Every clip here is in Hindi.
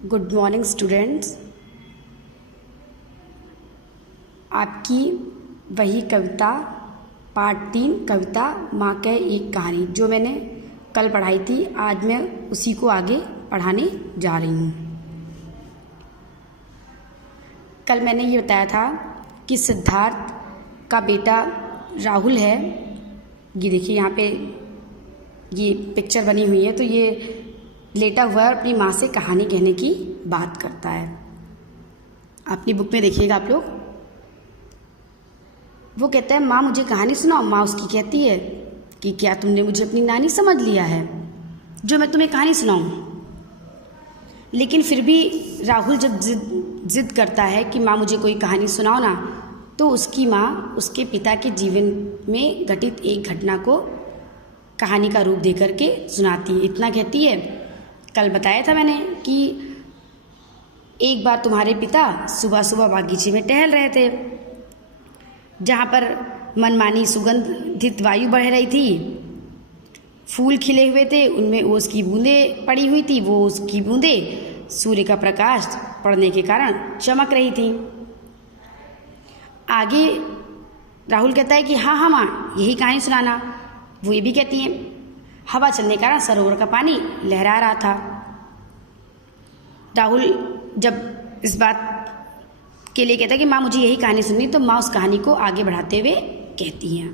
Good morning students. आपकी वही कविता पार्ट 3 कविता माँ के एक कहानी जो मैंने कल पढ़ाई थी, आज मैं उसी को आगे पढ़ाने जा रही हूँ। कल मैंने ये बताया था कि सिद्धार्थ का बेटा राहुल है। ये देखिए यहाँ पे ये पिक्चर बनी हुई है, तो ये लेटा हुआ है और अपनी माँ से कहानी कहने की बात करता है। अपनी बुक में देखिएगा आप लोग। वो कहता है माँ मुझे कहानी सुनाओ। माँ उसकी कहती है कि क्या तुमने मुझे अपनी नानी समझ लिया है जो मैं तुम्हें कहानी सुनाऊं। लेकिन फिर भी राहुल जब जिद करता है कि माँ मुझे कोई कहानी सुनाओ ना, तो उसकी माँ उसके पिता के जीवन में घटित एक घटना को कहानी का रूप देकर के सुनाती है। इतना कहती है, कल बताया था मैंने कि एक बार तुम्हारे पिता सुबह सुबह बागीचे में टहल रहे थे, जहाँ पर मनमानी सुगंधित वायु बह रही थी। फूल खिले हुए थे, उनमें ओस की बूंदें पड़ी हुई थी। वो ओस की बूंदें सूर्य का प्रकाश पड़ने के कारण चमक रही थी। आगे राहुल कहता है कि हाँ माँ यही कहानी सुनाना। वो ये भी कहती है हवा चलने के कारण सरोवर का पानी लहरा रहा था। राहुल जब इस बात के लिए कहता है कि माँ मुझे यही कहानी सुननी, तो माँ उस कहानी को आगे बढ़ाते हुए कहती हैं,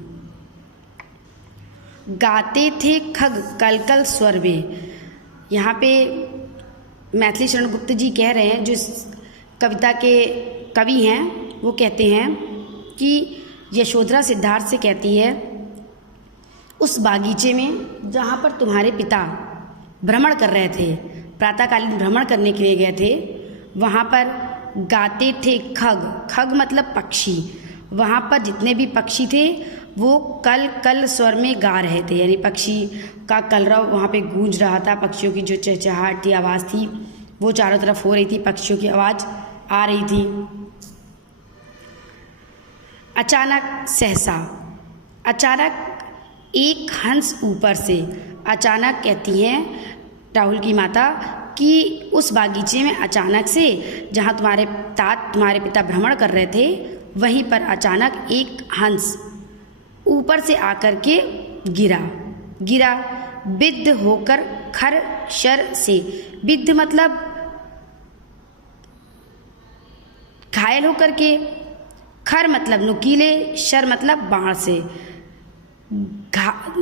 गाते थे खग कल कल स्वर में। यहाँ पे मैथिली शरण गुप्त जी कह रहे हैं, जो इस कविता के कवि हैं, वो कहते हैं कि यशोधरा सिद्धार्थ से कहती है, उस बागीचे में जहाँ पर तुम्हारे पिता भ्रमण कर रहे थे, प्रातःकालीन भ्रमण करने के लिए गए थे, वहाँ पर गाते थे खग। खग मतलब पक्षी। वहाँ पर जितने भी पक्षी थे वो कल कल स्वर में गा रहे थे, यानी पक्षी का कलरव वहाँ पे गूंज रहा था। पक्षियों की जो चहचहाहट थी, आवाज़ थी, वो चारों तरफ हो रही थी, पक्षियों की आवाज़ आ रही थी। अचानक सहसा, अचानक एक हंस ऊपर से। अचानक कहती हैं राहुल की माता कि उस बागीचे में अचानक से, जहाँ तुम्हारे पिता भ्रमण कर रहे थे, वहीं पर अचानक एक हंस ऊपर से आकर के गिरा बिद्ध होकर खर शर से। बिद्ध मतलब घायल होकर के, खर मतलब नुकीले, शर मतलब बाण से।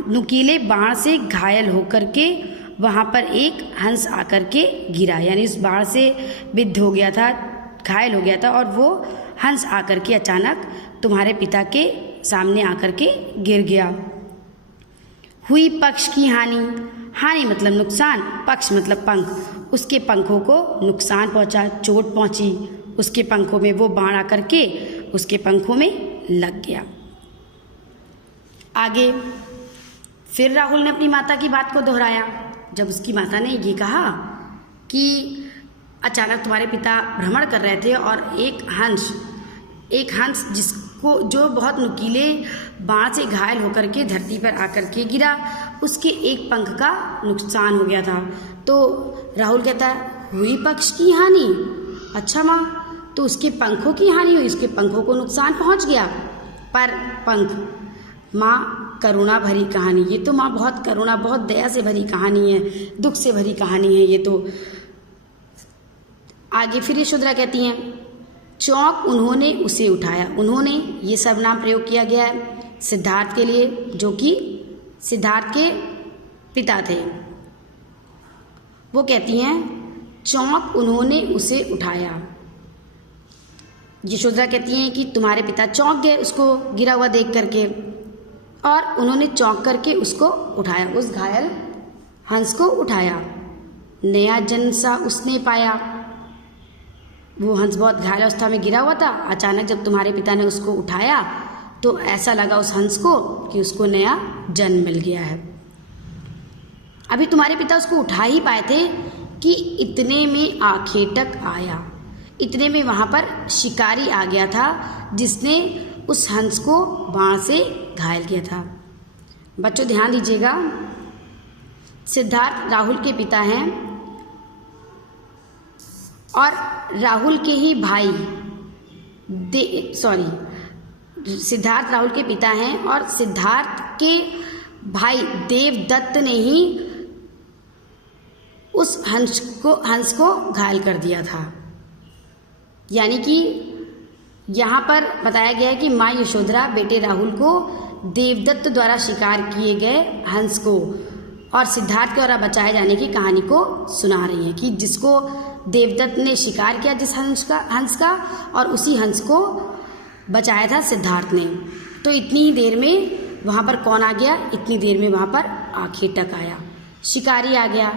नुकीले बाण से घायल होकर के वहाँ पर एक हंस आकर के गिरा, यानी उस बाण से बिद्ध हो गया था, घायल हो गया था, और वो हंस आकर के अचानक तुम्हारे पिता के सामने आकर के गिर गया। हुई पक्ष की हानि। हानि मतलब नुकसान, पक्ष मतलब पंख। उसके पंखों को नुकसान पहुंचा, चोट पहुंची। उसके पंखों में वो बाण आकर के उसके पंखों में लग गया। आगे फिर राहुल ने अपनी माता की बात को दोहराया। जब उसकी माता ने ये कहा कि अचानक तुम्हारे पिता भ्रमण कर रहे थे और एक हंस जो बहुत नुकीले बाण से घायल होकर के धरती पर आकर के गिरा, उसके एक पंख का नुकसान हो गया था। तो राहुल कहता है हुई पक्ष की हानि। अच्छा माँ, तो उसके पंखों की हानि हुई, उसके पंखों को नुकसान पहुंच गया। पर पंख, माँ करुणा भरी कहानी। ये तो माँ बहुत करुणा, बहुत दया से भरी कहानी है, दुख से भरी कहानी है ये तो। आगे फिर यशोधरा कहती हैं, चौंक उन्होंने उसे उठाया। उन्होंने ये सर्वनाम प्रयोग किया गया है सिद्धार्थ के लिए, जो कि सिद्धार्थ के पिता थे। वो कहती हैं चौंक उन्होंने उसे उठाया। यशोधरा कहती हैं कि तुम्हारे पिता चौंक गए उसको गिरा हुआ देख करके, और उन्होंने चौंक करके उसको उठाया, उस घायल हंस को उठाया। नया जन्म सा उसने पाया। वो हंस बहुत घायल अवस्था में गिरा हुआ था। अचानक जब तुम्हारे पिता ने उसको उठाया तो ऐसा लगा उस हंस को कि उसको नया जन्म मिल गया है। अभी तुम्हारे पिता उसको उठा ही पाए थे कि इतने में आखेटक आया। इतने में वहाँ पर शिकारी आ गया था, जिसने उस हंस को बाण से घायल किया था। बच्चों ध्यान दीजिएगा, सिद्धार्थ राहुल के पिता हैं। और राहुल के ही भाई सिद्धार्थ राहुल के पिता हैं और सिद्धार्थ के भाई देवदत्त ने ही उस हंस को घायल कर दिया था। यानी कि यहाँ पर बताया गया है कि माँ यशोधरा बेटे राहुल को देवदत्त द्वारा शिकार किए गए हंस को और सिद्धार्थ के द्वारा बचाए जाने की कहानी को सुना रही है कि जिसको देवदत्त ने शिकार किया जिस हंस का और उसी हंस को बचाया था सिद्धार्थ ने। तो इतनी ही देर में वहाँ पर कौन आ गया? इतनी देर में वहाँ पर आखेटक आया, शिकारी आ गया,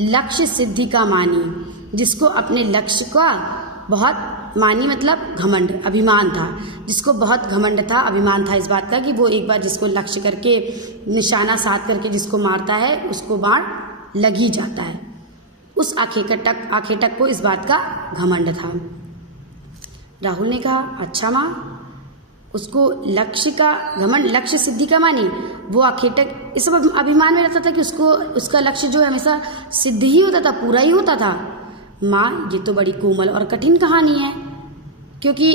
लक्ष्य सिद्धि का मानी, जिसको अपने लक्ष्य का बहुत मानी मतलब घमंड, अभिमान था, जिसको बहुत घमंड था, अभिमान था इस बात का कि वो एक बार जिसको लक्ष्य करके निशाना साध करके जिसको मारता है उसको बाण लग ही जाता है। उस आखेटक को इस बात का घमंड था। राहुल ने कहा अच्छा माँ, उसको लक्ष्य का घमंड, लक्ष्य सिद्धि का मानी, वो आखेटक इस सब अभिमान में रहता था कि उसका लक्ष्य जो है हमेशा सिद्ध ही होता था, पूरा ही होता था। माँ ये तो बड़ी कोमल और कठिन कहानी है, क्योंकि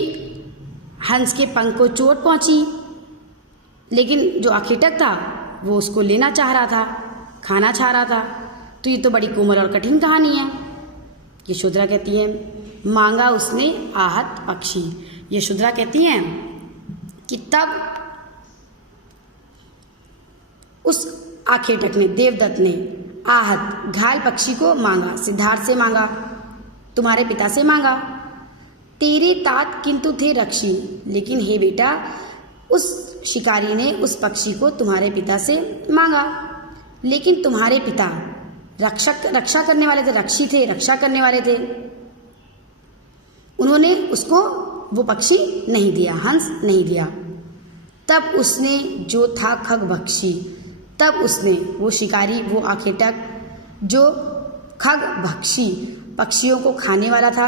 हंस के पंख को चोट पहुंची, लेकिन जो आखेटक था वो उसको लेना चाह रहा था, खाना चाह रहा था, तो ये तो बड़ी कोमल और कठिन कहानी है। यशोधरा कहती है मांगा उसने आहत पक्षी। यशोधरा कहती हैं कि तब उस आखेटक ने, देवदत्त ने आहत घायल पक्षी को मांगा, सिद्धार्थ से मांगा, तुम्हारे पिता से मांगा। तेरे तात किंतु थे रक्षी, लेकिन हे बेटा उस शिकारी ने उस पक्षी को तुम्हारे पिता से मांगा, लेकिन तुम्हारे पिता रक्षा करने वाले थे, रक्षी थे, रक्षा करने वाले थे, उन्होंने उसको वो पक्षी नहीं दिया, हंस नहीं दिया। तब उसने जो था खग भक्षी, तब उसने वो शिकारी, वो आखेटक जो खग भक्षी पक्षियों को खाने वाला था,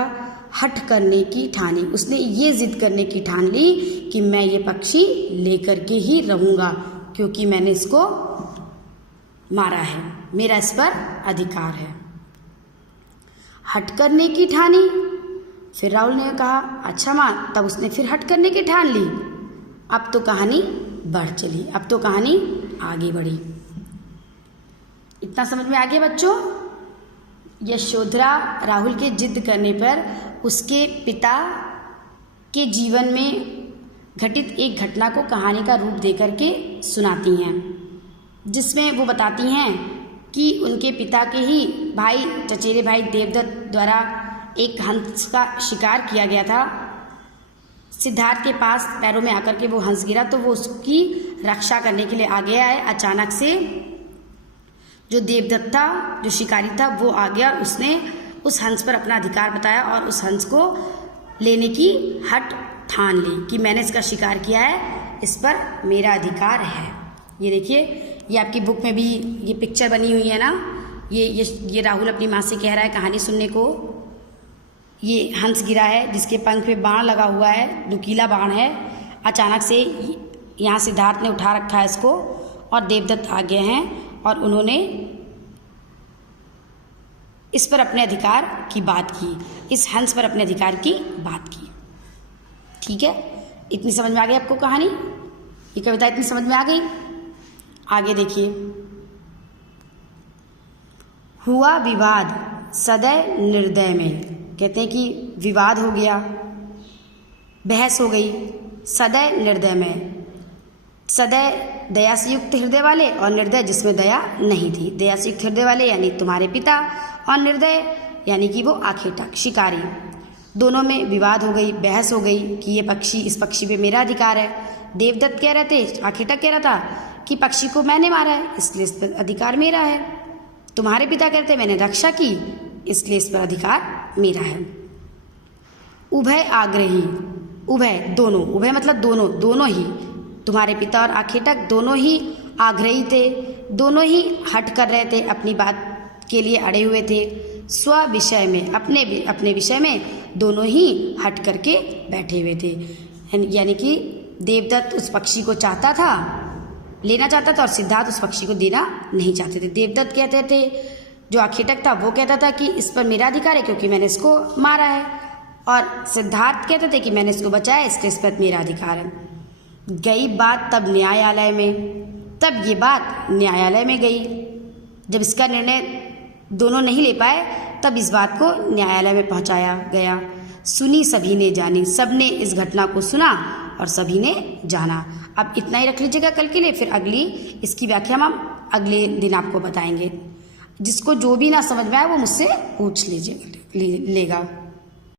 हट करने की ठानी, उसने ये जिद करने की ठान ली कि मैं ये पक्षी लेकर के ही रहूँगा, क्योंकि मैंने इसको मारा है, मेरा इस पर अधिकार है। हट करने की ठानी। फिर राहुल ने कहा अच्छा माँ, तब उसने फिर हट करने की ठान ली। अब तो कहानी बढ़ चली, अब तो कहानी आगे बढ़ी। इतना समझ में आ गया बच्चों? यशोधरा राहुल के जिद करने पर उसके पिता के जीवन में घटित एक घटना को कहानी का रूप देकर के सुनाती हैं, जिसमें वो बताती हैं कि उनके पिता के ही भाई, चचेरे भाई देवदत्त द्वारा एक हंस का शिकार किया गया था। सिद्धार्थ के पास पैरों में आकर के वो हंस गिरा, तो वो उसकी रक्षा करने के लिए आ गया है। अचानक से जो देवदत्त था, जो शिकारी था, वो आ गया और उसने उस हंस पर अपना अधिकार बताया और उस हंस को लेने की हट ठान ली कि मैंने इसका शिकार किया है, इस पर मेरा अधिकार है। ये देखिए, ये आपकी बुक में भी ये पिक्चर बनी हुई है ना, ये राहुल अपनी माँ से कह रहा है कहानी सुनने को। ये हंस गिरा है जिसके पंख पे बाण लगा हुआ है, नुकीला बाण है। अचानक से यहाँ सिद्धार्थ ने उठा रखा है इसको और देवदत्त आ गए हैं और उन्होंने इस पर अपने अधिकार की बात की, इस हंस पर अपने अधिकार की बात की। ठीक है, इतनी समझ में आ गई आपको कहानी? ये कविता इतनी समझ में आ गई? आगे देखिए, हुआ विवाद सदैव निर्दय में। कहते हैं कि विवाद हो गया, बहस हो गई सदैव निर्दय में। सदैव दया से युक्त हृदय वाले और निर्दय जिसमें दया नहीं थी। दया से युक्त हृदय वाले यानी तुम्हारे पिता, और निर्दय यानी कि वो आखेटक शिकारी, दोनों में विवाद हो गई, बहस हो गई कि ये पक्षी, इस पक्षी पे मेरा अधिकार है। देवदत्त कह रहे थे, आखेटक कह रहा था कि पक्षी को मैंने मारा है इसलिए इस पर अधिकार मेरा है। तुम्हारे पिता कहते मैंने रक्षा की इसलिए इस पर अधिकार मेरा है। उभय आग्रही, उभय दोनों, उभय मतलब दोनों, दोनों ही, तुम्हारे पिता और आखेटक दोनों ही आग्रही थे, दोनों ही हट कर रहे थे, अपनी बात के लिए अड़े हुए थे। स्व विषय में, अपने विषय में दोनों ही हट करके बैठे हुए थे। यानी कि देवदत्त उस पक्षी को चाहता था, लेना चाहता था, और सिद्धार्थ उस पक्षी को देना नहीं चाहते थे। देवदत्त कहते थे जो आखेटक था वो कहता था कि इस पर मेरा अधिकार है क्योंकि मैंने इसको मारा है, और सिद्धार्थ कहते थे कि मैंने इसको बचाया इसके इस पर मेरा अधिकार है। गई बात तब न्यायालय में, तब ये बात न्यायालय में गई। जब इसका निर्णय दोनों नहीं ले पाए तब इस बात को न्यायालय में पहुंचाया गया। सुनी सभी ने जानी, सब ने इस घटना को सुना और सभी ने जाना। अब इतना ही रख लीजिएगा कल के लिए, फिर अगली इसकी व्याख्या हम अगले दिन आपको बताएंगे। जिसको जो भी ना समझ में आए वो मुझसे पूछ लीजिएगा लेगा।